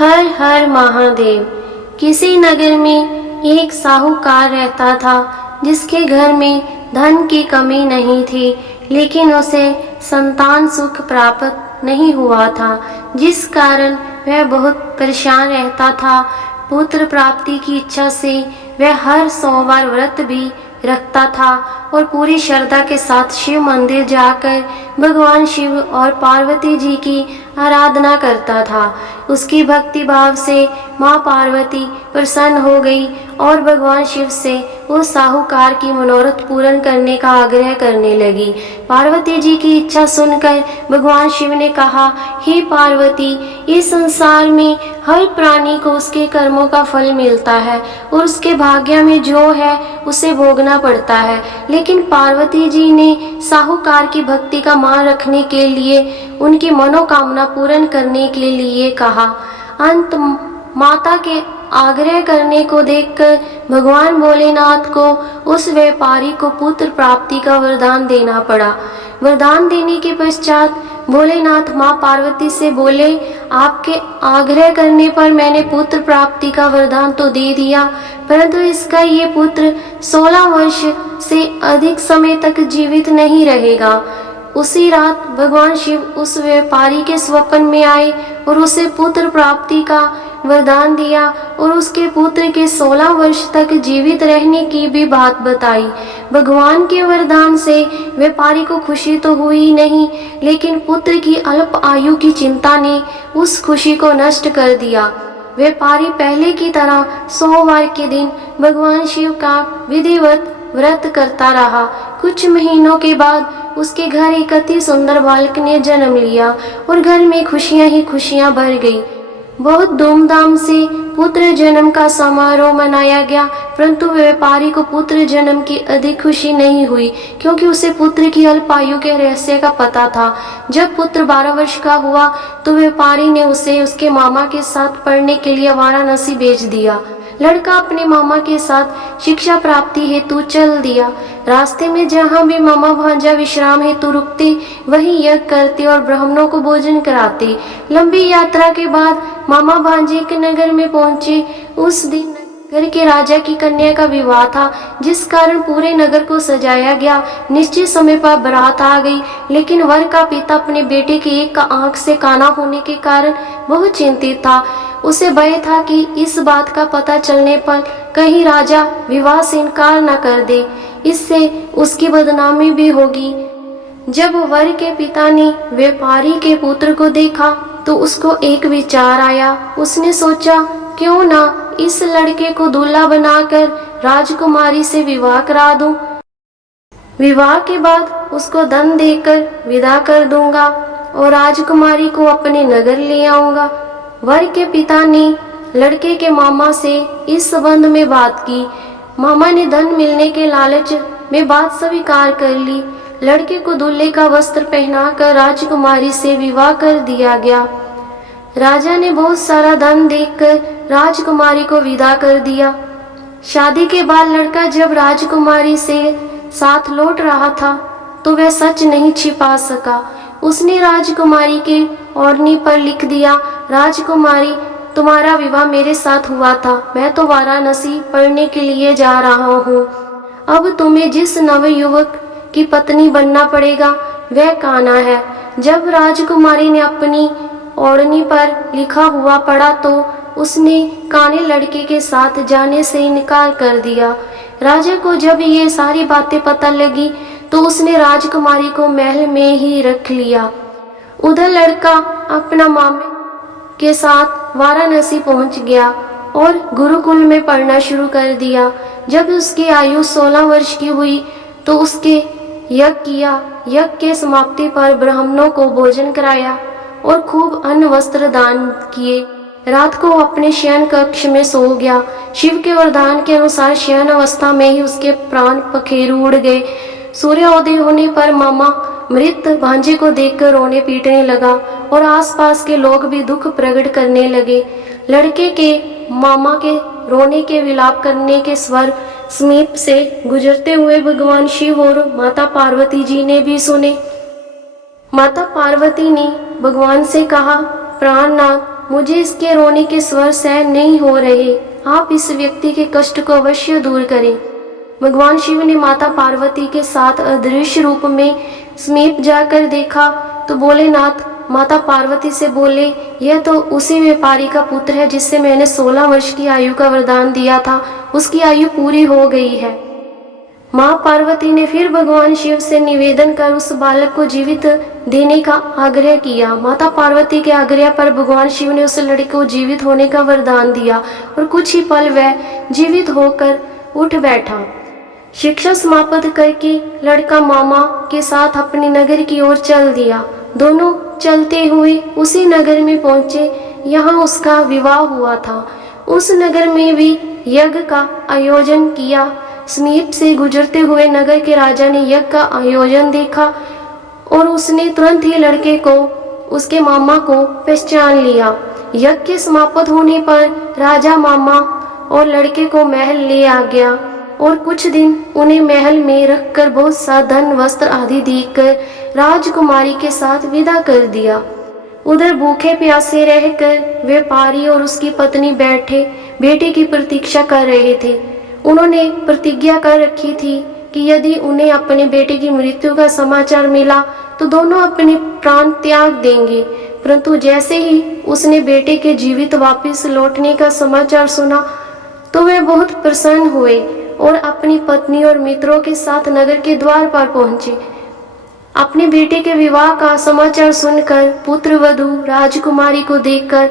हर हर महादेव। किसी नगर में एक साहूकार रहता था जिसके घर में धन की कमी नहीं थी, लेकिन उसे संतान सुख प्राप्त नहीं हुआ था, जिस कारण वह बहुत परेशान रहता था। पुत्र प्राप्ति की इच्छा से वह हर सोमवार व्रत भी रखता था और पूरी श्रद्धा के साथ शिव मंदिर जाकर भगवान शिव और पार्वती जी की आराधना करता था। उसकी भक्ति भाव से माँ पार्वती प्रसन्न हो गई और भगवान शिव से उस साहूकार की मनोरथ पूर्ण करने का आग्रह करने लगी। पार्वती जी की इच्छा सुनकर भगवान शिव ने कहा, हे पार्वती, इस संसार में हर प्राणी को उसके कर्मों का फल मिलता है और उसके भाग्य में जो है उसे भोगना पड़ता है, लेकिन पार्वती जी ने साहूकार की भक्ति का मान रखने के लिए उनकी मनोकामना पूर्ण करने के लिए कहा। अंत माता के आग्रह करने को देखकर भगवान भोलेनाथ को उस व्यापारी को पुत्र प्राप्ति का वरदान देना पड़ा। वरदान देने के पश्चात भोलेनाथ माँ पार्वती से बोले, आपके आग्रह करने पर मैंने पुत्र प्राप्ति का वरदान तो दे दिया, परंतु इसका ये पुत्र 16 वर्ष से अधिक समय तक जीवित नहीं रहेगा। उसी रात भगवान शिव उस व्यापारी के स्वप्न में आए और उसे पुत्र प्राप्ति का वरदान दिया और उसके पुत्र के 16 वर्ष तक जीवित रहने की भी बात बताई। भगवान के वरदान से व्यापारी को खुशी तो हुई नहीं, लेकिन पुत्र की अल्प आयु की चिंता ने उस खुशी को नष्ट कर दिया। व्यापारी पहले की तरह सोमवार के दिन भगवान शिव का विधिवत व्रत करता रहा। कुछ महीनों के बाद उसके घर एक अति सुंदर बालक ने जन्म लिया और घर में खुशियां ही खुशियां भर गई। बहुत धूमधाम से पुत्र जन्म का समारोह मनाया गया, परंतु व्यापारी को पुत्र जन्म की अधिक खुशी नहीं हुई, क्योंकि उसे पुत्र की अल्पायु के रहस्य का पता था। जब पुत्र 12 वर्ष का हुआ तो व्यापारी ने उसे उसके मामा के साथ पढ़ने के लिए वाराणसी भेज दिया। लड़का अपने मामा के साथ शिक्षा प्राप्ति हेतु चल दिया। रास्ते में जहाँ भी मामा भांजा विश्राम हेतु रुकते, वहीं यज्ञ करते और ब्राह्मणों को भोजन कराते। लंबी यात्रा के बाद मामा भांजे के नगर में पहुँचे। उस दिन नगर के राजा की कन्या का विवाह था, जिस कारण पूरे नगर को सजाया गया। निश्चित समय पर बारात आ गई, लेकिन वर का पिता अपने बेटे के एक का आंख से काना होने के कारण बहुत चिंतित था। उसे भय था कि इस बात का पता चलने पर कहीं राजा विवाह से इनकार न कर दे, इससे उसकी बदनामी भी होगी। जब वर के पिता ने व्यापारी के पुत्र को देखा तो उसको एक विचार आया। उसने सोचा, क्यों ना इस लड़के को दूल्हा बनाकर राजकुमारी से विवाह करा दूं। विवाह के बाद उसको धन देकर विदा कर दूंगा और राजकुमारी को अपने नगर ले आऊंगा। वर के पिता ने लड़के के मामा से इस संबंध में बात की। मामा ने धन मिलने के लालच में बात स्वीकार कर ली। लड़के को दूल्हे का वस्त्र पहनाकर राजकुमारी से विवाह कर दिया गया। राजा ने बहुत सारा धन देकर राजकुमारी को विदा कर दिया। शादी के बाद लड़का जब राजकुमारी से साथ लौट रहा था तो वह सच नहीं छिपा सका। उसने राजकुमारी के ओढ़नी पर लिख दिया, राजकुमारी, तुम्हारा विवाह मेरे साथ हुआ था। मैं तो वाराणसी पढ़ने के लिए जा रहा हूँ। अब तुम्हें जिस नवयुवक की पत्नी बनना पड़ेगा वह कान्हा है। जब राजकुमारी ने अपनी ओढ़नी पर लिखा हुआ पढ़ा तो उसने काने लड़के के साथ जाने से इनकार कर दिया। राजा को जब ये सारी बातें पता लगी तो उसने राजकुमारी को महल में ही रख लिया। उधर लड़का अपना मामे के साथ वाराणसी पहुंच गया और गुरुकुल में पढ़ना शुरू कर दिया। जब उसकी आयु 16 वर्ष की हुई तो उसके यज्ञ किया। यज्ञ के समाप्ति पर ब्राह्मणों को भोजन कराया और खूब अन्न वस्त्र दान किए। रात को अपने शयन कक्ष में सो गया। शिव के वरदान के अनुसार शयन अवस्था में ही उसके प्राण पखेरु उड़ गए। सूर्योदय होने पर मामा मृत भांजे को देखकर रोने पीटने लगा और आसपास के लोग भी दुख प्रकट करने लगे। लड़के के मामा के रोने के विलाप करने के स्वर समीप से गुजरते हुए भगवान शिव और माता पार्वती जी ने भी सुने। माता पार्वती ने भगवान से कहा, प्राणनाथ, मुझे इसके रोने के स्वर सहन नहीं हो रहे। आप इस व्यक्ति के कष्ट को अवश्य दूर करें। भगवान शिव ने माता पार्वती के साथ अदृश्य रूप में समीप जाकर देखा तो भोलेनाथ माता पार्वती से बोले, यह तो उसी व्यापारी का पुत्र है जिससे मैंने 16 वर्ष की आयु का वरदान दिया था। उसकी आयु पूरी हो गई है। माँ पार्वती ने फिर भगवान शिव से निवेदन कर उस बालक को जीवित देने का आग्रह किया। माता पार्वती के आग्रह पर भगवान शिव ने उस लड़के को जीवित होने का वरदान दिया और कुछ ही पल वह जीवित होकर उठ बैठा। शिक्षा समाप्त करके लड़का मामा के साथ अपने नगर की ओर चल दिया। दोनों चलते हुए उसी नगर में पहुंचे। यहाँ उसका विवाह हुआ था। उस नगर में भी यज्ञ का आयोजन किया। समीप से गुजरते हुए नगर के राजा ने यज्ञ का आयोजन देखा और उसने तुरंत ही लड़के को, उसके मामा को पहचान लिया। यज्ञ के समाप्त होने पर राजा मामा और लड़के को महल ले आ गया और कुछ दिन उन्हें महल में रखकर बहुत सा धन वस्त्र आदि देकर राजकुमारी के साथ विदा कर दिया। उधर भूखे प्यासे रहकर व्यापारी और उसकी पत्नी बैठे बेटे की प्रतीक्षा कर रहे थे। उन्होंने प्रतिज्ञा कर रखी थी कि यदि उन्हें अपने बेटे की मृत्यु का समाचार मिला तो दोनों अपने प्राण त्याग देंगे। परंतु जैसे ही उसने बेटे के जीवित वापस लौटने का समाचार सुना तो वे बहुत प्रसन्न हुए और अपनी पत्नी और मित्रों के साथ नगर के द्वार पर पहुंचे। अपने बेटे के विवाह का समाचार सुनकर पुत्र वधू राजकुमारी को देखकर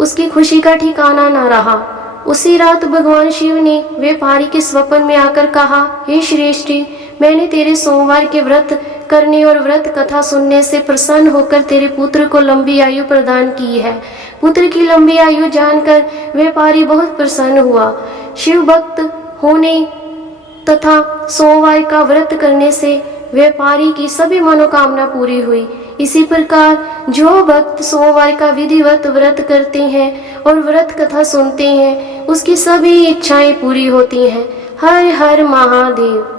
उसकी खुशी का ठिकाना न रहा। उसी रात भगवान शिव ने व्यापारी के स्वप्न में आकर कहा, हे श्रेष्ठी, मैंने तेरे सोमवार के व्रत करने और व्रत कथा सुनने से प्रसन्न होकर तेरे पुत्र को लंबी आयु प्रदान की है। पुत्र की लंबी आयु जानकर व्यापारी बहुत प्रसन्न हुआ। शिव भक्त होने तथा सोमवार का व्रत करने से व्यापारी की सभी मनोकामना पूरी हुई। इसी प्रकार जो भक्त सोमवार का विधिवत व्रत करते हैं और व्रत कथा सुनते हैं उसकी सभी इच्छाएं पूरी होती हैं। हर हर महादेव।